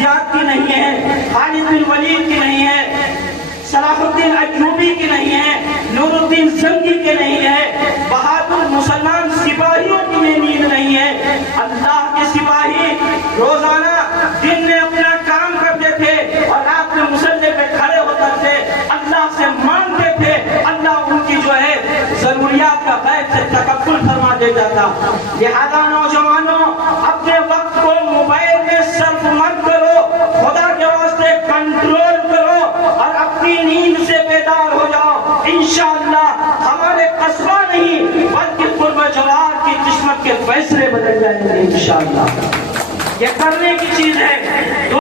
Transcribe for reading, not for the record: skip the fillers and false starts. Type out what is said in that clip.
زیاد کی نہیں ہے، خالد بن ولید کی نہیں ہے، صلاح الدین ایوبی کی نہیں ہے، نور الدین زنگی کے نہیں ہے، بہادر مسلمان سپاہیوں کی نیند نہیں ہے۔ اللہ کے سپاہی روزانہ دن میں اپنا کام کرتے تھے اور رات میں مصلی پہ کھڑے ہوتے تھے، اللہ سے مانگتے تھے، اللہ ان کی جو ہے ضروریات کا غیب سے تکفل فرما دیتا تھا۔ لہذا نوجوانوں، اپنے وقت کو موبائل میں صرف مت کرو، خدا کے واسطے کنٹرول کرو اور اپنی نیند سے بیدار ہو جاؤ۔ انشاءاللہ ہمارے قصبہ نہیں بلکہ قرب جوار کی قسمت کے فیصلے بدل جائیں گے انشاءاللہ۔ یہ کرنے کی چیز ہے۔